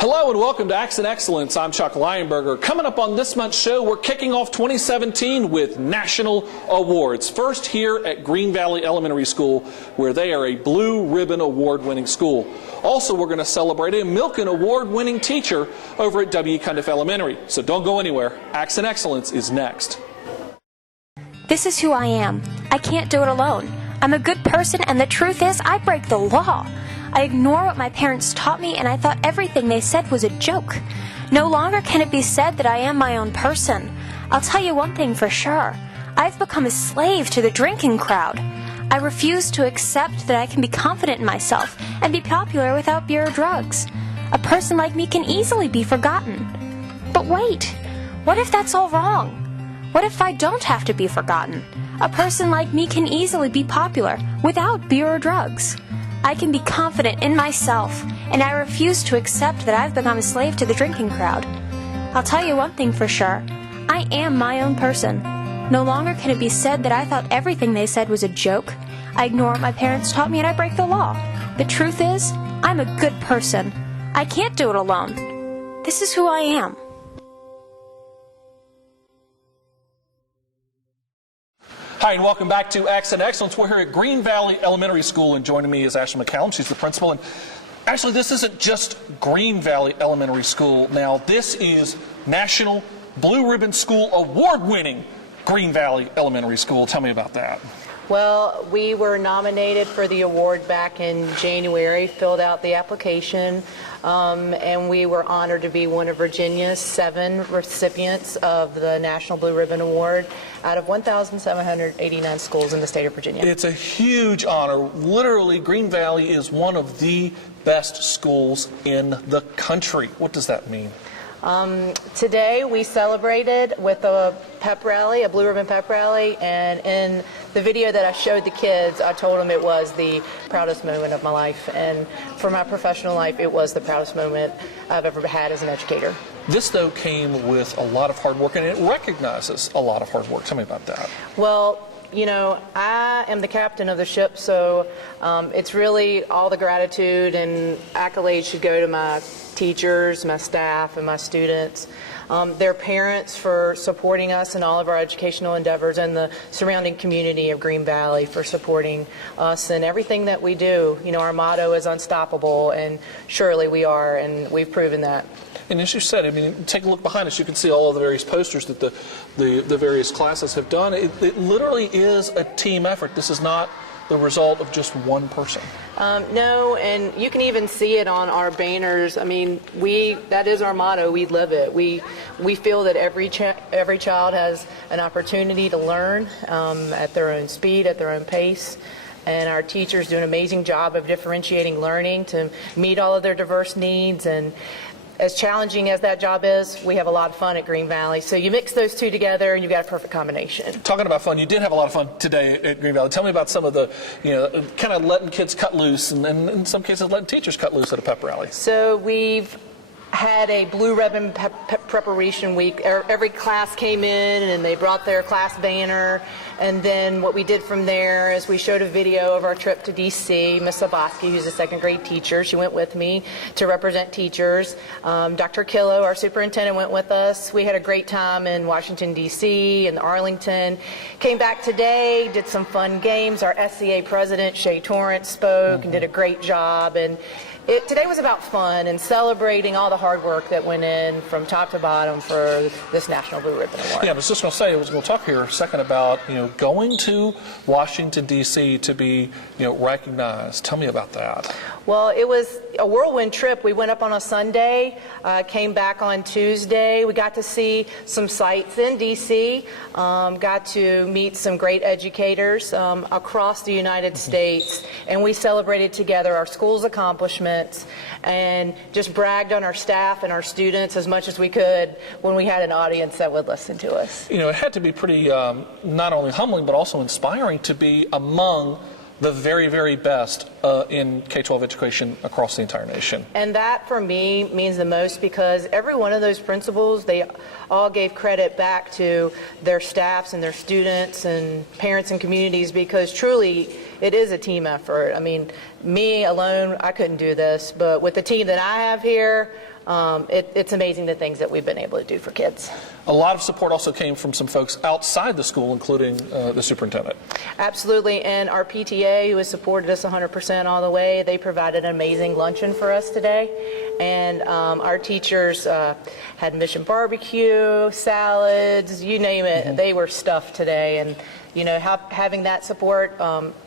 Hello and welcome to Accent Excellence. I'm Chuck Lionberger. Coming up on this month's show, we're kicking off 2017 with national awards. First here at Green Valley Elementary School, where they are a Blue Ribbon Award-winning school. Also, we're going to celebrate a Milken Award-winning teacher over at W. Cundiff Elementary. So don't go anywhere. Accent Excellence is next. This is who I am. I can't do it alone. I'm a good person, and the truth is, I break the law. I ignore what my parents taught me, and I thought everything they said was a joke. No longer can it be said that I am my own person. I'll tell you one thing for sure. I've become a slave to the drinking crowd. I refuse to accept that I can be confident in myself and be popular without beer or drugs. A person like me can easily be forgotten. But wait, what if that's all wrong? What if I don't have to be forgotten? A person like me can easily be popular without beer or drugs. I can be confident in myself, and I refuse to accept that I've become a slave to the drinking crowd. I'll tell you one thing for sure. I am my own person. No longer can it be said that I thought everything they said was a joke. I ignore what my parents taught me, and I break the law. The truth is, I'm a good person. I can't do it alone. This is who I am. Hi, and welcome back to Accent Excellence. We're here at Green Valley Elementary School, and joining me is Ashley McCallum. She's the principal. And actually, this isn't just Green Valley Elementary School. Now, this is National Blue Ribbon School Award-winning Green Valley Elementary School. Tell me about that. Well, we were nominated for the award back in January, filled out the application, and we were honored to be one of Virginia's 7 recipients of the National Blue Ribbon Award out of 1,789 schools in the state of Virginia. It's a huge honor. Literally, Green Valley is one of the best schools in the country. What does that mean? Today we celebrated with a pep rally, a Blue Ribbon pep rally, and in the video that I showed the kids, I told them it was the proudest moment of my life, and for my professional life, it was the proudest moment I've ever had as an educator. This, though, came with a lot of hard work, and it recognizes a lot of hard work. Tell me about that. Well, you know, I am the captain of the ship, so it's really all the gratitude and accolades should go to my teachers, my staff, and my students. Their parents for supporting us in all of our educational endeavors, and the surrounding community of Green Valley for supporting us in everything that we do. You know, our motto is unstoppable, and surely we are, and we've proven that. And as you said, I mean, take a look behind us. You can see all of the various posters that the various classes have done. It literally is a team effort. This is not the result of just one person. No, and you can even see it on our banners. I mean, that is our motto. We live it. We feel that every child has an opportunity to learn at their own speed, at their own pace. And our teachers do an amazing job of differentiating learning to meet all of their diverse needs. And as challenging as that job is, we have a lot of fun at Green Valley. So you mix those two together and you've got a perfect combination. Talking about fun, you did have a lot of fun today at Green Valley. Tell me about some of the, you know, kind of letting kids cut loose and in some cases letting teachers cut loose at a pep rally. So we've had a Blue Ribbon preparation week. Every class came in and they brought their class banner, and then what we did from there is we showed a video of our trip to DC. Miss Sabaski, who's a second grade teacher, she went with me to represent teachers. Dr. Killo, our superintendent, went with us. We had a great time in Washington, DC and Arlington. Came back today, did some fun games. Our SCA president, Shay Torrance, spoke and did a great job. And today was about fun and celebrating all the hard work that went in from top to bottom for this National Blue Ribbon Award. Yeah, I was just going to say, I was going to talk here a second about, you know, going to Washington, D.C. to be, you know, recognized. Tell me about that. Well, it was a whirlwind trip. We went up on a Sunday, came back on Tuesday. We got to see some sites in D.C., got to meet some great educators across the United States, and we celebrated together our school's accomplishments and just bragged on our staff and our students as much as we could when we had an audience that would listen to us. You know, it had to be pretty not only humbling but also inspiring to be among the very, very best in K-12 education across the entire nation. And that, for me, means the most because every one of those principals, they all gave credit back to their staffs and their students and parents and communities because truly it is a team effort. I mean, me alone, I couldn't do this, but with the team that I have here, it's amazing the things that we've been able to do for kids. A lot of support also came from some folks outside the school, including the superintendent. Absolutely, and our PTA, who has supported us 100% all the way, they provided an amazing luncheon for us today. And our teachers had mission barbecue, salads, you name it. They were stuffed today, and you know, having that support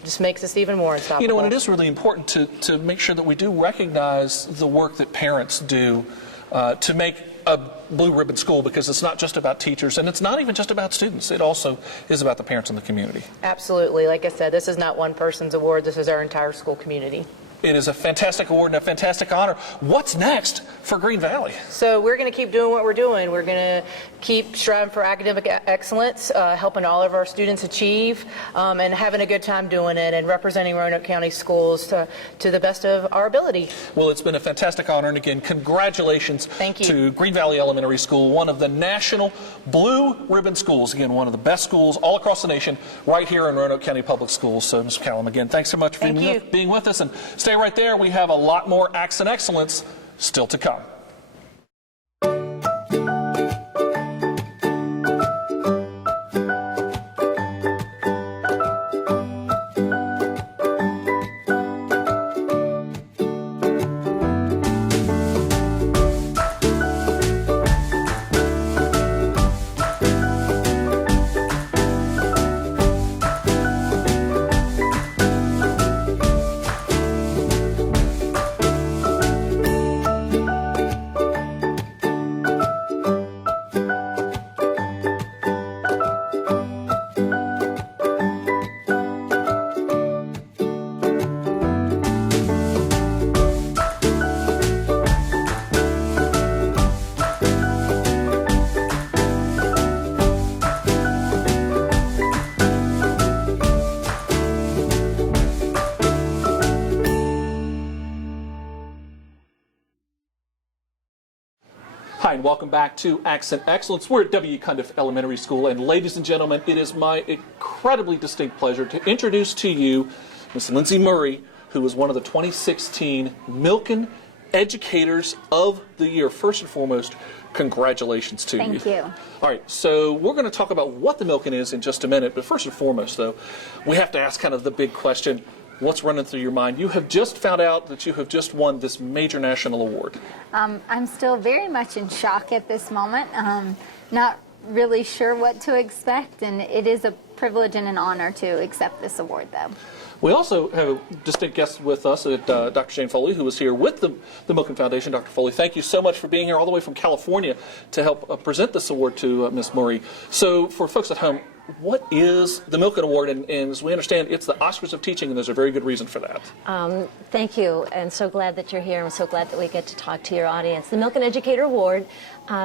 just makes us even more unstoppable. You know, and it is really important to make sure that we do recognize the work that parents do to make a blue ribbon school, because it's not just about teachers, and it's not even just about students. It also is about the parents in the community. Absolutely. Like I said, this is not one person's award. This is our entire school community. It is a fantastic award and a fantastic honor. What's next for Green Valley? So we're going to keep doing what we're doing. We're going to keep striving for academic excellence, helping all of our students achieve, and having a good time doing it and representing Roanoke County schools to the best of our ability. Well, it's been a fantastic honor, and again, congratulations to Green Valley Elementary School, one of the national blue ribbon schools. Again, one of the best schools all across the nation, right here in Roanoke County Public Schools. So, Ms. Callum, again, thanks so much for being with us, and stay right there. We have a lot more acts and excellence still to come. Hi, and welcome back to Accent Excellence. We're at W. Cundiff Elementary School, and ladies and gentlemen, it is my incredibly distinct pleasure to introduce to you Ms. Lindsay Murray, who was one of the 2016 Milken Educators of the Year. First and foremost, congratulations to you. Thank you. All right, so we're going to talk about what the Milken is in just a minute, but first and foremost, though, we have to ask kind of the big question. What's running through your mind? You have just found out that you have just won this major national award. I'm still very much in shock at this moment. Not really sure what to expect, and it is a privilege and an honor to accept this award, though. We also have a distinct guest with us, Dr. Jane Foley, who is here with the Milken Foundation. Dr. Foley, thank you so much for being here all the way from California to help present this award to Ms. Murray. So for folks at home, what is the Milken Award? And as we understand, it's the Oscars of teaching, and there's a very good reason for that. Thank you, and so glad that you're here. I'm so glad that we get to talk to your audience. The Milken Educator Award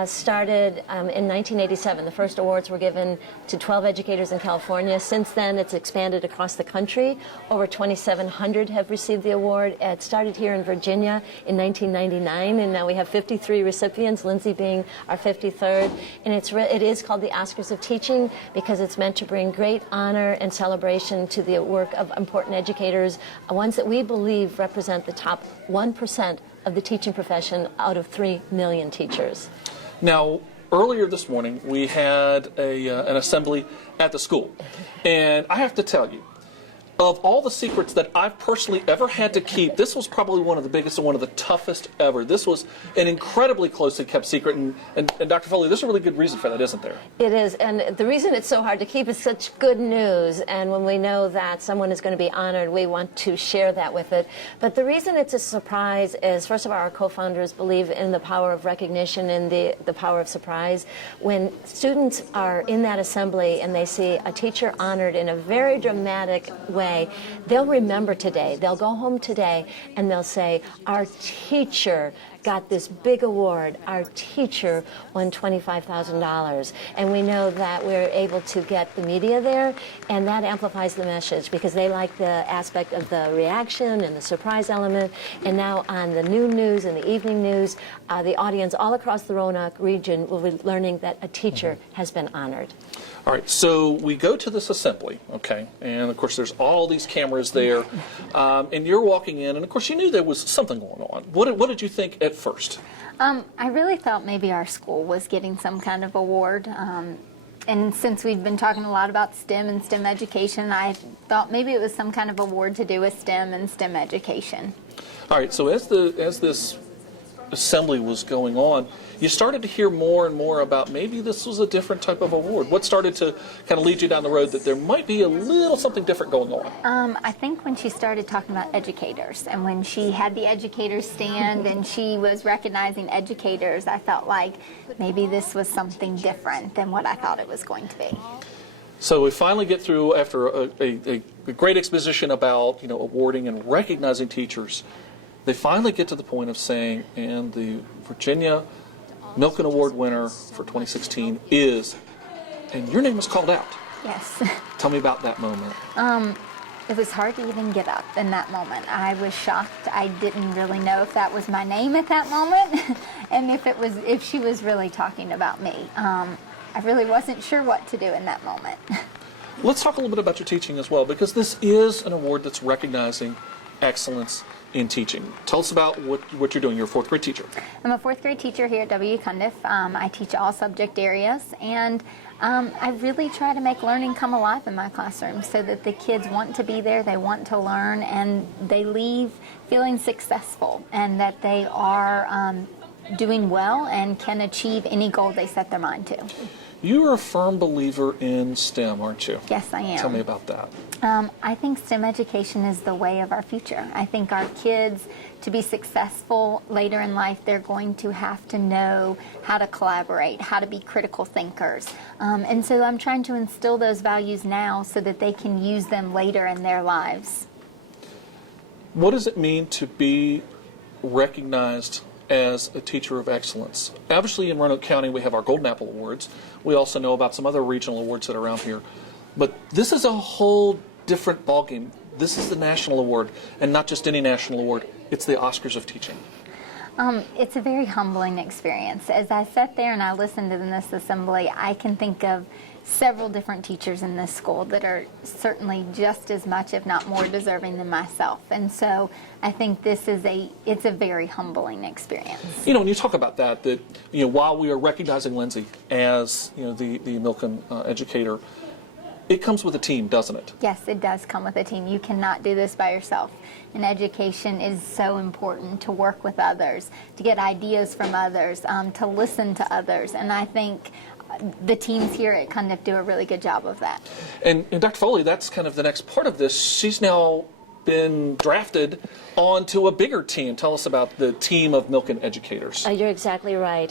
started in 1987. The first awards were given to 12 educators in California. Since then, it's expanded across the country. Over 2,700 have received the award. It started here in Virginia in 1999, and now we have 53 recipients, Lindsay being our 53rd. And it is called the Oscars of Teaching because it's meant to bring great honor and celebration to the work of important educators, ones that we believe represent the top 1% of the teaching profession out of 3 million teachers. Now, earlier this morning, we had an assembly at the school, and I have to tell you, of all the secrets that I've personally ever had to keep, this was probably one of the biggest and one of the toughest ever. This was an incredibly closely kept secret, and Dr. Foley, there's a really good reason for that, isn't there? It is, and the reason it's so hard to keep is such good news, and when we know that someone is going to be honored, we want to share that with it. But the reason it's a surprise is, first of all, our co-founders believe in the power of recognition and the power of surprise. When students are in that assembly and they see a teacher honored in a very dramatic way, they'll remember today. They'll go home today and they'll say, our teacher got this big award. Our teacher won $25,000. And we know that we're able to get the media there, and that amplifies the message because they like the aspect of the reaction and the surprise element. And now on the noon news and the evening news, the audience all across the Roanoke region will be learning that a teacher has been honored. All right, so we go to this assembly, okay, and of course there's all these cameras there, and you're walking in, and of course you knew there was something going on. What did you think at first? I really thought maybe our school was getting some kind of award. And since we've been talking a lot about STEM and STEM education, I thought maybe it was some kind of award to do with STEM and STEM education. All right, so as this assembly was going on, you started to hear more and more about maybe this was a different type of award. What started to kind of lead you down the road that there might be a little something different going on? I think when she started talking about educators, and when she had the educators stand and she was recognizing educators, I felt like maybe this was something different than what I thought it was going to be. So we finally get through, after a great exposition about awarding and recognizing teachers, they finally get to the point of saying, and the Virginia Milken Award winner for 2016 is, and your name was called out. Yes. Tell me about that moment. It was hard to even get up in that moment. I was shocked. I didn't really know if that was my name at that moment, and if she was really talking about me. I really wasn't sure what to do in that moment. Let's talk a little bit about your teaching as well, because this is an award that's recognizing excellence in teaching. Tell us about what you're doing. You're a fourth grade teacher. I'm a fourth grade teacher here at W. Cundiff. I teach all subject areas, and I really try to make learning come alive in my classroom so that the kids want to be there, they want to learn, and they leave feeling successful, and that they are doing well and can achieve any goal they set their mind to. You are a firm believer in STEM, aren't you? Yes, I am. Tell me about that. I think STEM education is the way of our future. I think our kids, to be successful later in life, they're going to have to know how to collaborate, how to be critical thinkers. And so I'm trying to instill those values now so that they can use them later in their lives. What does it mean to be recognized as a teacher of excellence? Obviously in Roanoke County we have our Golden Apple Awards. We also know about some other regional awards that are around here. But this is a whole different ballgame. This is the national award, and not just any national award. It's the Oscars of teaching. It's a very humbling experience. As I sat there and I listened to this assembly, I can think of several different teachers in this school that are certainly just as much, if not more, deserving than myself. And so I think it's a very humbling experience. When you talk about that, while we are recognizing Lindsay as the Milken educator, it comes with a team, doesn't it? Yes, it does come with a team. You cannot do this by yourself. And education is so important, to work with others, to get ideas from others, to listen to others. And I think the teams here at Cundiff do a really good job of that. And Dr. Foley, that's kind of the next part of this. She's now been drafted onto a bigger team. Tell us about the team of Milken educators. You're exactly right.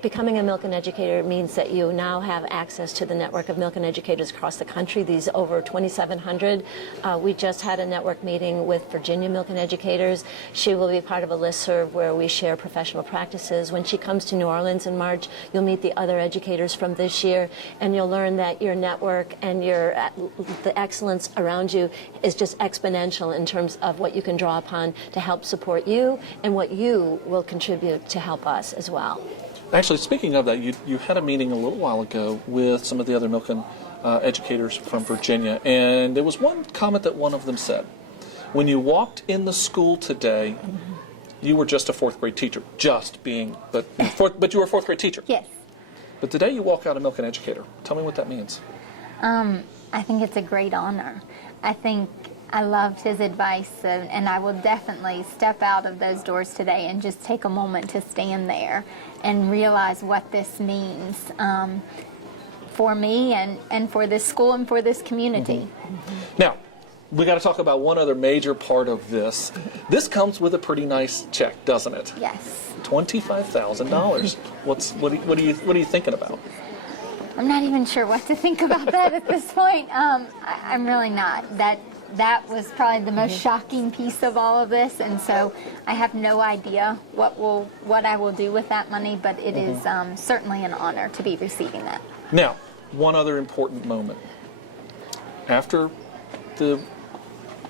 Becoming a Milken educator means that you now have access to the network of Milken educators across the country, these over 2,700. We just had a network meeting with Virginia Milken educators. She will be part of a listserv where we share professional practices. When she comes to New Orleans in March, you'll meet the other educators from this year, and you'll learn that your network and the excellence around you is just exponential in terms of what you can draw upon to help support you and what you will contribute to help us as well. Actually, speaking of that, you had a meeting a little while ago with some of the other Milken educators from Virginia, and there was one comment that one of them said. When you walked in the school today, you were just a fourth grade teacher, but you were a fourth grade teacher. Yes. But today you walk out a Milken educator. Tell me what that means. I think it's a great honor. I loved his advice, and I will definitely step out of those doors today and just take a moment to stand there and realize what this means for me and for this school and for this community. Now, we got to talk about one other major part of this. This comes with a pretty nice check, doesn't it? Yes. $25,000. What are you thinking about? I'm not even sure what to think about that at this point. I'm really not. That was probably the most shocking piece of all of this, and so I have no idea what I will do with that money, but it is certainly an honor to be receiving that. Now, one other important moment. After the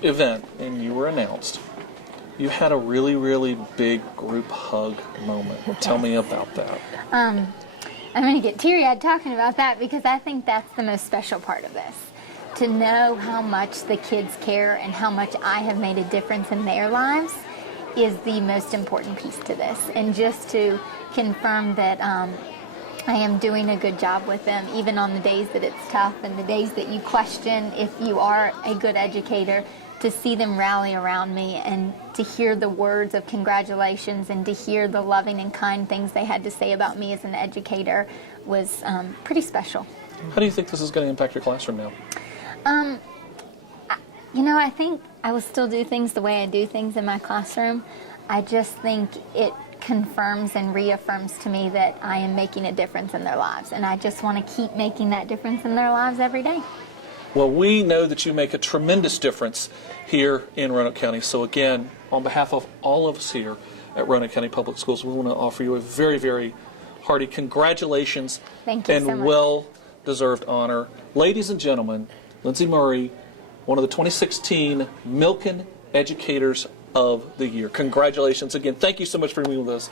event and you were announced, you had a really, really big group hug moment. Tell me about that. I'm going to get teary-eyed talking about that because I think that's the most special part of this. To know how much the kids care and how much I have made a difference in their lives is the most important piece to this. And just to confirm that I am doing a good job with them, even on the days that it's tough and the days that you question if you are a good educator, to see them rally around me and to hear the words of congratulations and to hear the loving and kind things they had to say about me as an educator was pretty special. How do you think this is going to impact your classroom now? I think I will still do things the way I do things in my classroom. I just think it confirms and reaffirms to me that I am making a difference in their lives, and I just want to keep making that difference in their lives every day. Well, we know that you make a tremendous difference here in Roanoke County. So again, on behalf of all of us here at Roanoke County Public Schools, we want to offer you a very, very hearty congratulations. Thank you so much. And well-deserved honor. Ladies and gentlemen, Lindsay Murray, one of the 2016 Milken Educators of the Year. Congratulations again. Thank you so much for being with us.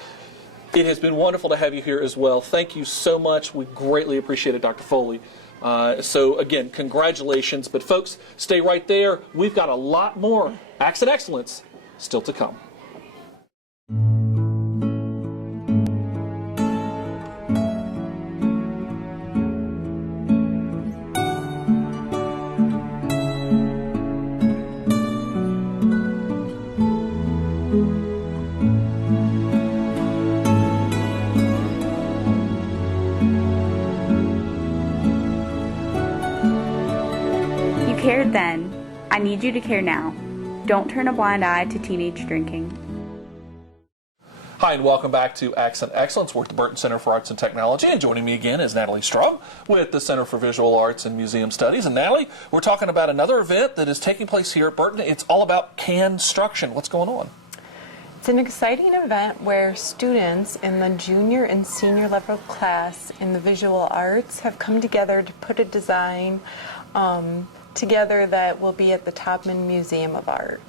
It has been wonderful to have you here as well. Thank you so much. We greatly appreciate it, Dr. Foley. So again, congratulations. But folks, stay right there. We've got a lot more Acts and Excellence still to come. Cared then, I need you to care now. Don't turn a blind eye to teenage drinking. Hi, and welcome back to Acts and Excellence. We're at the Burton Center for Arts and Technology, and joining me again is Natalie Strom with the Center for Visual Arts and Museum Studies. And Natalie, we're talking about another event that is taking place here at Burton. It's all about construction. What's going on? It's an exciting event where students in the junior and senior level class in the visual arts have come together to put a design together that will be at the Taubman Museum of Art.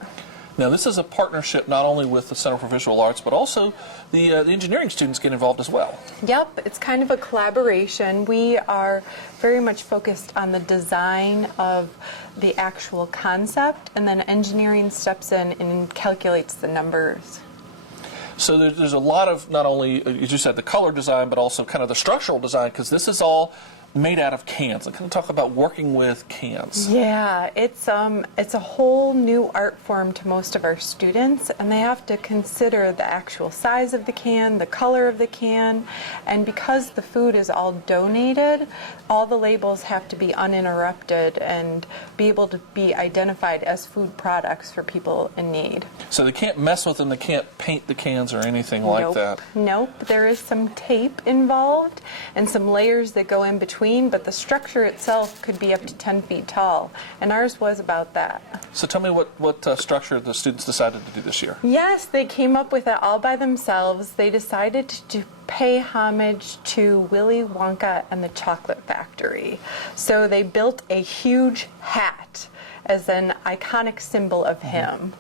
Now, this is a partnership not only with the Center for Visual Arts, but also the engineering students get involved as well. Yep, it's kind of a collaboration. We are very much focused on the design of the actual concept, and then engineering steps in and calculates the numbers. So there's a lot of not only, as you said, the color design, but also kind of the structural design, because this is all made out of cans. And kind of talk about working with cans. Yeah, it's a whole new art form to most of our students, and they have to consider the actual size of the can, the color of the can, and because the food is all donated, all the labels have to be uninterrupted and be able to be identified as food products for people in need. So they can't mess with them, they can't paint the cans or anything like that? Nope, there is some tape involved and some layers that go in between, but the structure itself could be up to 10 feet tall, and ours was about that. So tell me what structure the students decided to do this year. Yes, they came up with it all by themselves. They decided to pay homage to Willy Wonka and the Chocolate Factory. So they built a huge hat as an iconic symbol of him.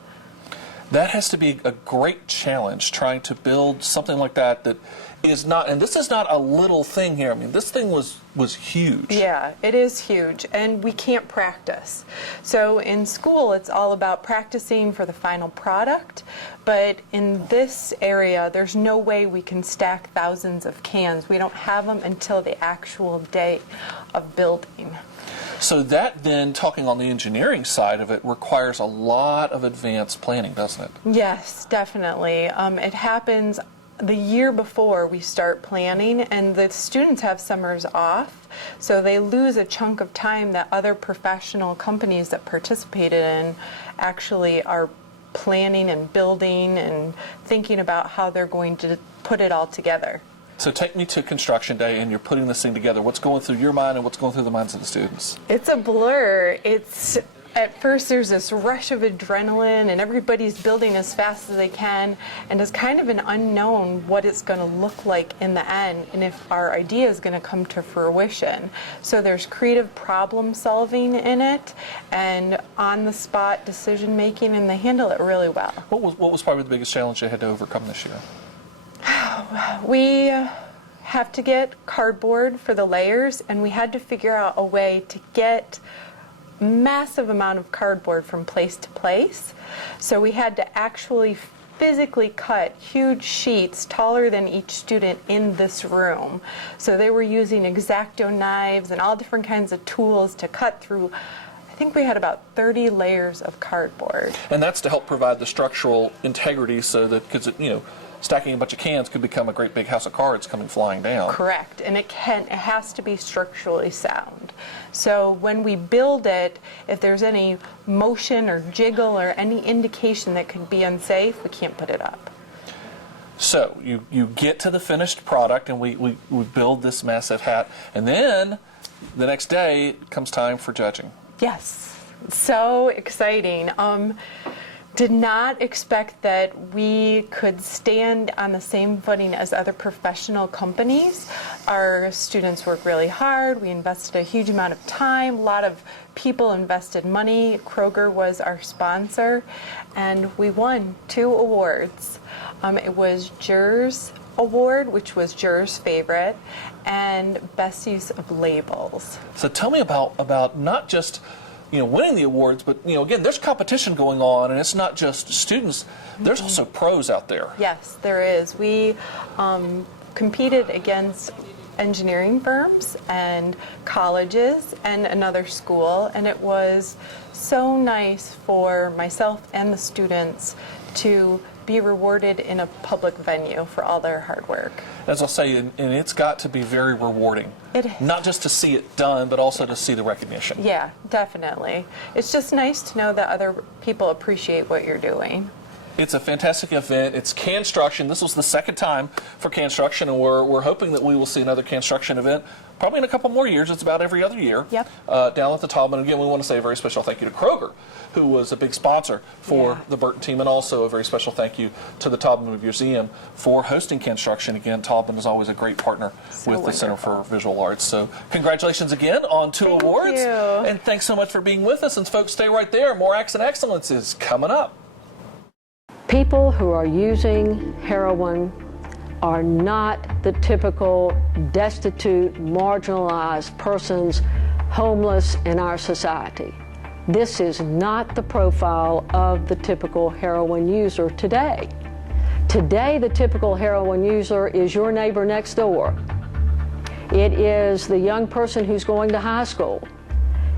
That has to be a great challenge, trying to build something like that that is not, and this is not a little thing here. I mean, this thing was huge. Yeah, it is huge, and we can't practice. So in school, it's all about practicing for the final product, but in this area, there's no way we can stack thousands of cans. We don't have them until the actual day of building. So that then, talking on the engineering side of it, requires a lot of advanced planning, doesn't it? Yes, definitely. It happens the year before we start planning, and the students have summers off, so they lose a chunk of time that other professional companies that participated in actually are planning and building and thinking about how they're going to put it all together. So take me to construction day, and you're putting this thing together. What's going through your mind and what's going through the minds of the students? It's a blur. At first there's this rush of adrenaline and everybody's building as fast as they can, and it's kind of an unknown what it's going to look like in the end and if our idea is going to come to fruition. So there's creative problem solving in it and on-the-spot decision making, and they handle it really well. What was probably the biggest challenge you had to overcome this year? We have to get cardboard for the layers, and we had to figure out a way to get massive amount of cardboard from place to place. So we had to actually physically cut huge sheets taller than each student in this room. So they were using X-Acto knives and all different kinds of tools to cut through. I think we had about 30 layers of cardboard. And that's to help provide the structural integrity so that, because, stacking a bunch of cans could become a great big house of cards coming flying down. Correct, and it has to be structurally sound. So when we build it, if there's any motion or jiggle or any indication that could be unsafe, we can't put it up. So you get to the finished product, and we build this massive hat, and then the next day comes time for judging. Yes, so exciting. Did not expect that we could stand on the same footing as other professional companies. Our students work really hard. We invested a huge amount of time. A lot of people invested money. Kroger was our sponsor, and we won 2 awards. It was Jurors Award, which was jurors' favorite, and best use of labels. So tell me about not just winning the awards, but again, there's competition going on, and it's not just students. There's also pros out there. Yes, there is. We competed against engineering firms and colleges and another school, and it was so nice for myself and the students to be rewarded in a public venue for all their hard work. As I'll say, and it's got to be very rewarding. It is. Not just to see it done, but also to see the recognition. Yeah, definitely. It's just nice to know that other people appreciate what you're doing. It's a fantastic event. It's Construction. This was the second time for Construction, and we're hoping that we will see another Construction event probably in a couple more years. It's about every other year. Yep. Down at the Taubman. Again, we want to say a very special thank you to Kroger, who was a big sponsor for the Burton team, and also a very special thank you to the Taubman Museum for hosting Construction. Again, Taubman is always a great partner with the Center for Visual Arts. So congratulations again on 2 awards. You. And thanks so much for being with us. And folks, stay right there. More Accent Excellence is coming up. People who are using heroin are not the typical destitute, marginalized persons, homeless in our society. This is not the profile of the typical heroin user today. Today, the typical heroin user is your neighbor next door. It is the young person who's going to high school.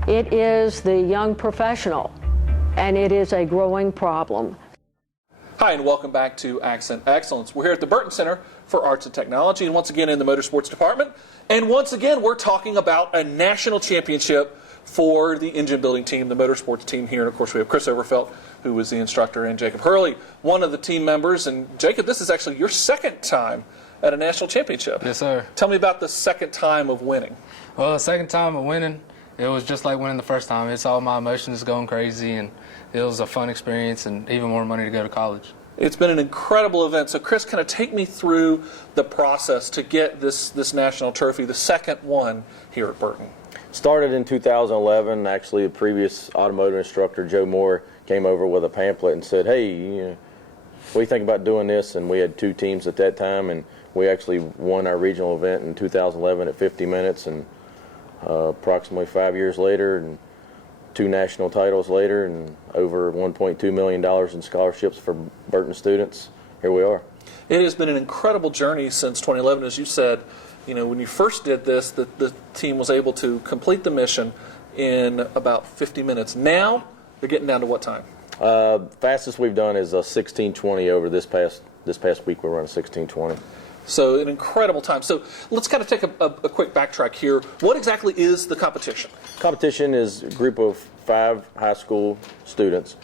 It is the young professional, and it is a growing problem. Hi, and welcome back to Accent Excellence. We're here at the Burton Center for Arts and Technology, and once again in the Motorsports Department. And once again, we're talking about a national championship for the engine building team, the motorsports team here. And of course, we have Chris Overfelt, who was the instructor, and Jacob Hurley, one of the team members. And Jacob, this is actually your second time at a national championship. Yes, sir. Tell me about the second time of winning. Well, the second time of winning, it was just like winning the first time. It's all my emotions going crazy, and it was a fun experience and even more money to go to college. It's been an incredible event. So, Chris, kind of take me through the process to get this national trophy, the second one here at Burton. Started in 2011. Actually, a previous automotive instructor, Joe Moore, came over with a pamphlet and said, hey, what do you think about doing this? And we had 2 teams at that time, and we actually won our regional event in 2011 at 50 minutes, and approximately 5 years later, and 2 national titles later, and over $1.2 million in scholarships for Burton students, here we are. It has been an incredible journey since 2011. As you said, when you first did this, the team was able to complete the mission in about 50 minutes. Now, they're getting down to what time? Fastest we've done is a 16:20 over this past week. We're running 16:20. So an incredible time. So let's kind of take a quick backtrack here. What exactly is the competition? Competition is a group of 5 high school students.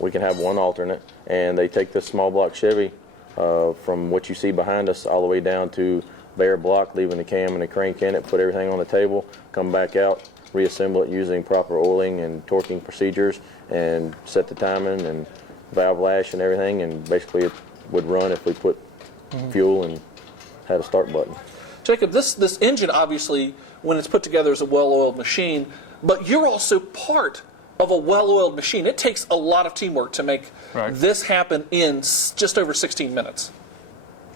We can have 1 alternate, and they take this small block Chevy from what you see behind us all the way down to bare block, leaving the cam and the crank in it, put everything on the table, come back out, reassemble it using proper oiling and torquing procedures, and set the timing and valve lash and everything, and basically it would run if we put fuel and had a start button. Jacob, this engine obviously, when it's put together, is a well-oiled machine, but you're also part of a well-oiled machine. It takes a lot of teamwork to make this happen in just over 16 minutes.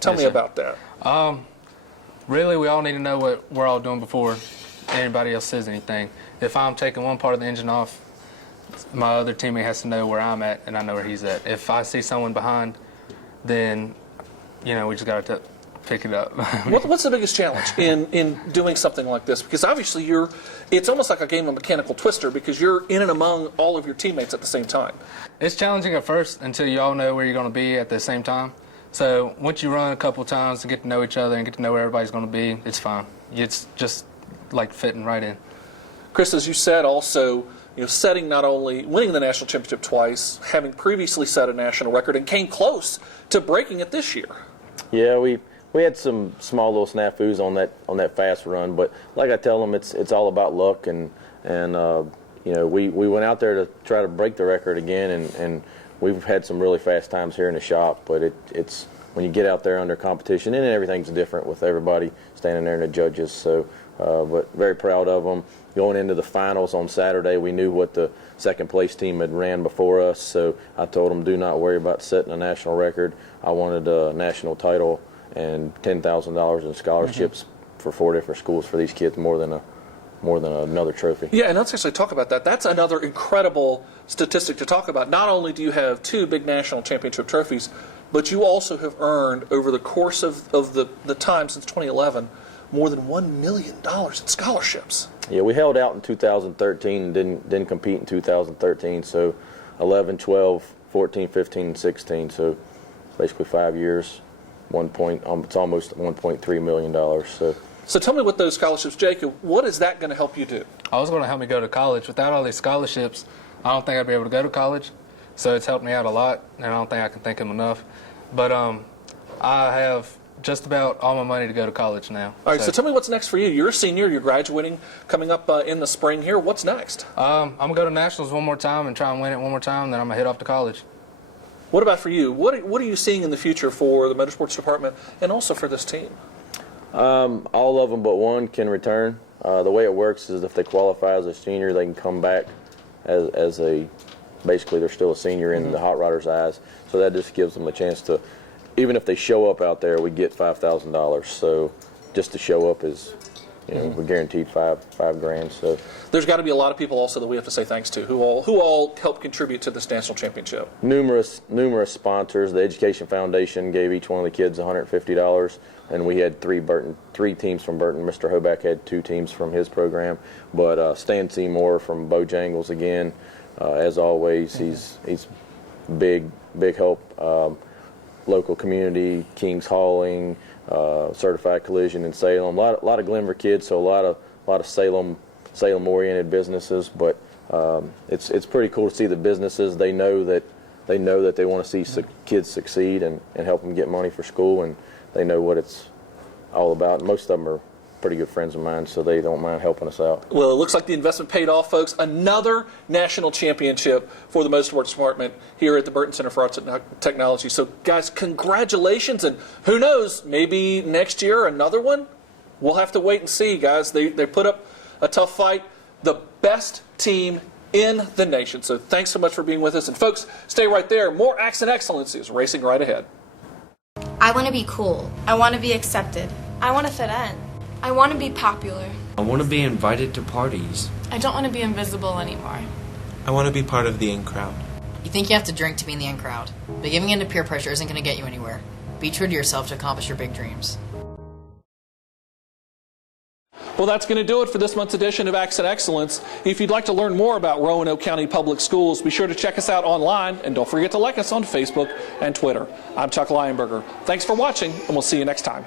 Tell me about that. Really, we all need to know what we're all doing before anybody else says anything. If I'm taking one part of the engine off, my other teammate has to know where I'm at, and I know where he's at. If I see someone behind then, you know, we just got to pick it up. What's the biggest challenge in doing something like this? Because obviously it's almost like a game of mechanical twister because you're in and among all of your teammates at the same time. It's challenging at first until you all know where you're going to be at the same time. So once you run a couple times to get to know each other and get to know where everybody's going to be, it's fine. It's just like fitting right in. Chris, as you said, also, setting not only winning the national championship twice, having previously set a national record and came close to breaking it this year. Yeah, we had some small little snafus on that fast run, but like I tell them, it's all about luck, and we went out there to try to break the record again, and we've had some really fast times here in the shop, but it's when you get out there under competition, and everything's different with everybody standing there and the judges. So, but very proud of them. Going into the finals on Saturday, we knew what the second place team had ran before us, so I told them, do not worry about setting a national record. I wanted a national title and $10,000 in scholarships for 4 different schools for these kids, more than another trophy. Yeah, and let's actually talk about that. That's another incredible statistic to talk about. Not only do you have 2 big national championship trophies, but you also have earned, over the course of the time since 2011, more than $1 million in scholarships. Yeah, we held out in 2013 and didn't compete in 2013, so 11, 12, 14, 15, and 16, so basically 5 years, it's almost $1.3 million. So tell me what those scholarships, Jacob, what is that going to help you do? I was going to help me go to college. Without all these scholarships, I don't think I'd be able to go to college. So it's helped me out a lot, and I don't think I can thank him enough. But I have just about all my money to go to college now. All right, so tell me what's next for you. You're a senior, you're graduating, coming up in the spring here. What's next? I'm going to go to nationals one more time and try and win it one more time, then I'm going to head off to college. What about for you? What are you seeing in the future for the motorsports department and also for this team? All of them but one can return. The way it works is if they qualify as a senior, they can come back as basically they're still a senior in the hot rodder's eyes. So that just gives them a chance to, even if they show up out there, we get $5,000. So just to show up is, we're guaranteed five grand. So there's got to be a lot of people also that we have to say thanks to who all helped contribute to this national championship. Numerous sponsors. The Education Foundation gave each one of the kids $150, and we had three teams from Burton. Mr. Hoback had 2 teams from his program, but Stan Seymour from Bojangles again, as always, he's big help. Local community, Kings Hauling, Certified Collision in Salem. A lot of Glenver kids, so a lot of Salem-oriented businesses. But it's pretty cool to see the businesses. They know that they want to see kids succeed and help them get money for school, and they know what it's all about. Most of them are pretty good friends of mine, so they don't mind helping us out. Well, it looks like the investment paid off, folks. Another national championship for the motorsports department here at the Burton Center for Arts and Technology. So, guys, congratulations, and who knows, maybe next year another one? We'll have to wait and see, guys. They put up a tough fight. The best team in the nation. So thanks so much for being with us. And, folks, stay right there. More Acts and Excellence is racing right ahead. I want to be cool. I want to be accepted. I want to fit in. I want to be popular. I want to be invited to parties. I don't want to be invisible anymore. I want to be part of the in crowd. You think you have to drink to be in the in crowd, but giving in to peer pressure isn't going to get you anywhere. Be true to yourself to accomplish your big dreams. Well, that's going to do it for this month's edition of Acts and Excellence. If you'd like to learn more about Roanoke County Public Schools, be sure to check us out online, and don't forget to like us on Facebook and Twitter. I'm Chuck Lionberger. Thanks for watching, and we'll see you next time.